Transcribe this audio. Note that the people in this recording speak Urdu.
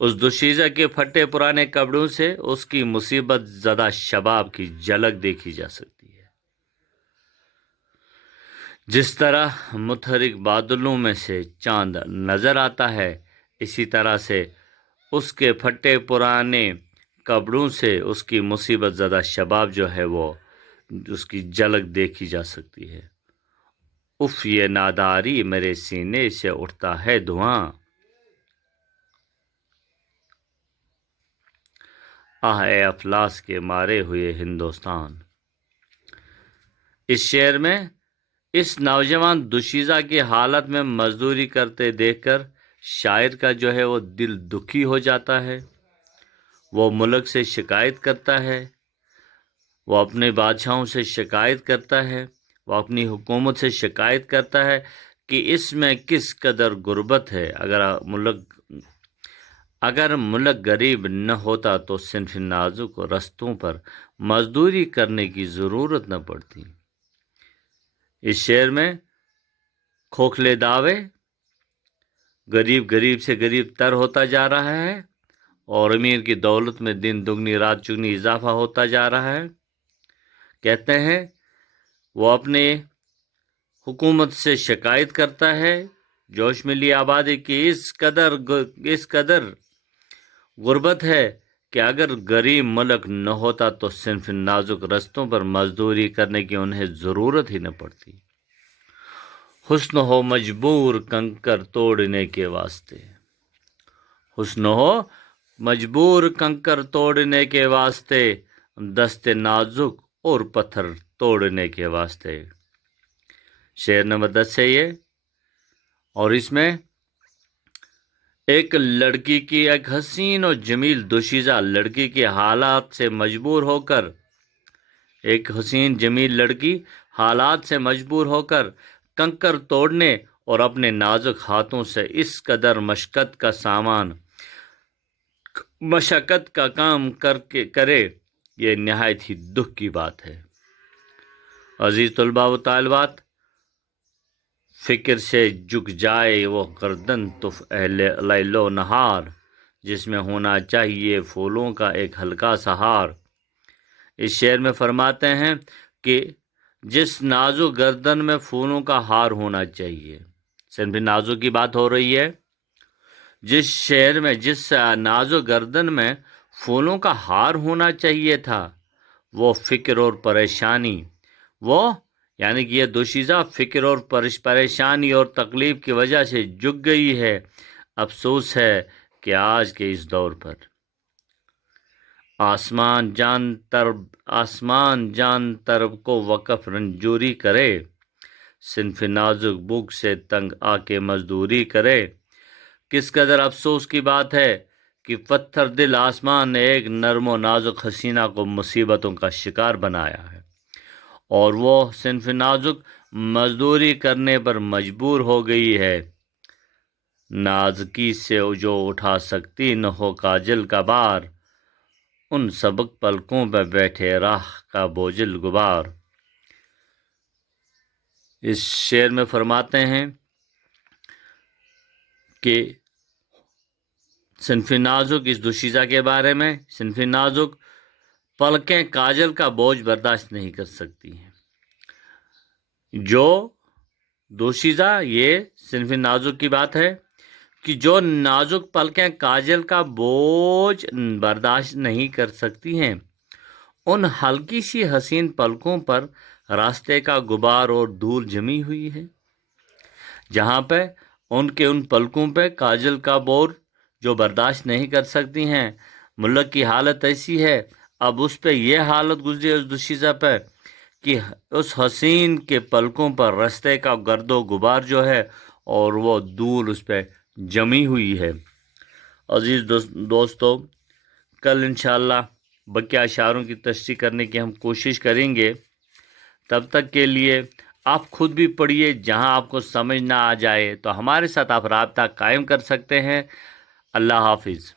اس دوشیزہ کے پھٹے پرانے کپڑوں سے اس کی مصیبت زدہ شباب کی جھلک دیکھی جا سکتی ہے۔ جس طرح متحرک بادلوں میں سے چاند نظر آتا ہے، اسی طرح سے اس کے پھٹے پرانے کپڑوں سے اس کی مصیبت زدہ شباب جو ہے وہ اس کی جھلک دیکھی جا سکتی ہے۔ اف یہ ناداری میرے سینے سے اٹھتا ہے دھواں، آہ اے افلاس کے مارے ہوئے ہندوستان۔ اس شعر میں اس نوجوان دوشیزہ کی حالت میں مزدوری کرتے دیکھ کر شاعر کا جو ہے وہ دل دکھی ہو جاتا ہے۔ وہ ملک سے شکایت کرتا ہے، وہ اپنے بادشاہوں سے شکایت کرتا ہے، وہ اپنی حکومت سے شکایت کرتا ہے کہ اس میں کس قدر غربت ہے۔ اگر ملک غریب نہ ہوتا تو صنف نازک رستوں پر مزدوری کرنے کی ضرورت نہ پڑتی۔ اس شعر میں کھوکھلے دعوے، غریب سے غریب تر ہوتا جا رہا ہے اور امیر کی دولت میں دن دگنی رات چگنی اضافہ ہوتا جا رہا ہے۔ کہتے ہیں وہ اپنے حکومت سے شکایت کرتا ہے، جوش ملی آبادی کی اس قدر غربت ہے کہ اگر غریب ملک نہ ہوتا تو صنف نازک رستوں پر مزدوری کرنے کی انہیں ضرورت ہی نہ پڑتی۔ حسن ہو مجبور کنکر توڑنے کے واسطے، حسن ہو مجبور کنکر توڑنے کے واسطے، دست نازک اور پتھر توڑنے کے واسطے۔ شعر نمبر 10 سے یہ، اور اس میں ایک لڑکی کی، ایک حسین و جمیل دوشیزہ لڑکی کے حالات سے مجبور ہو کر، ایک حسین جمیل لڑکی حالات سے مجبور ہو کر کنکر توڑنے اور اپنے نازک ہاتھوں سے اس قدر مشقت کا کام کرے، یہ نہایت ہی دکھ کی بات ہے۔ عزیز طلباء و طالبات، فکر سے جھک جائے وہ گردن طف لیل و نہار، جس میں ہونا چاہیے پھولوں کا ایک ہلکا سا ہار۔ اس شعر میں فرماتے ہیں کہ جس نازک گردن میں پھولوں کا ہار ہونا چاہیے، صنف نازک کی بات ہو رہی ہے، جس شعر میں جس نازک گردن میں پھولوں کا ہار ہونا چاہیے تھا، وہ فکر اور پریشانی، یعنی کہ یہ دوشیزہ فکر اور پریشانی اور تکلیف کی وجہ سے جھک گئی ہے۔ افسوس ہے کہ آج کے اس دور پر آسمان جان طرب کو وقف رنجوری کرے، صنف نازک بھوک سے تنگ آ کے مزدوری کرے۔ کس قدر افسوس کی بات ہے کہ پتھر دل آسمان نے ایک نرم و نازک حسینہ کو مصیبتوں کا شکار بنایا ہے، اور وہ صنف نازک مزدوری کرنے پر مجبور ہو گئی ہے۔ نازکی سے جو اٹھا سکتی نہ ہو کاجل کا بار، ان سبک پلکوں پہ بیٹھے راہ کا بوجھل غبار۔ اس شعر میں فرماتے ہیں کہ صنف نازک اس دوشیزہ کے بارے میں، صنف نازک پلکیں کاجل کا بوجھ برداشت نہیں کر سکتی ہیں۔ جو دوشیزہ، یہ صنف نازک کی بات ہے کہ جو نازک پلکیں کاجل کا بوجھ برداشت نہیں کر سکتی ہیں، ان ہلکی سی حسین پلکوں پر راستے کا غبار اور دھول جمی ہوئی ہے، جہاں پہ ان پلکوں پہ کاجل کا بوجھ جو برداشت نہیں کر سکتی ہیں۔ ملک کی حالت ایسی ہے، اب اس پہ یہ حالت گزری اس دوشیزہ پہ کہ اس حسین کے پلکوں پر راستے کا گرد و غبار جو ہے اور وہ دھول اس پہ جمی ہوئی ہے۔ عزیز دوستو، کل انشاءاللہ بقیہ اشعاروں کی تشریح کرنے کی ہم کوشش کریں گے۔ تب تک کے لیے آپ خود بھی پڑھیے، جہاں آپ کو سمجھ نہ آ جائے تو ہمارے ساتھ آپ رابطہ قائم کر سکتے ہیں۔ اللہ حافظ۔